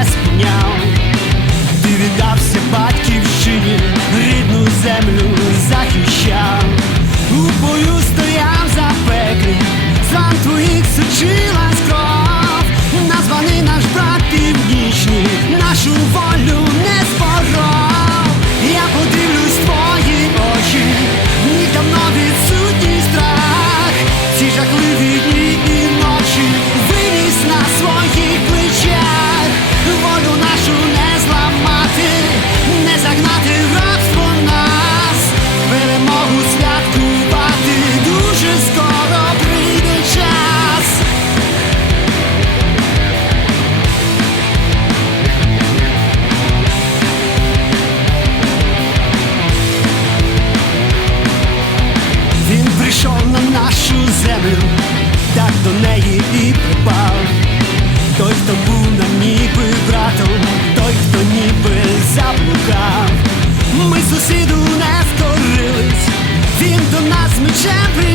Espignon зранив, так до неї і припав. Той, хто був на ніби братом, той, хто ніби заблукав. Ми сусіду не скорились, він до нас мечем прийшов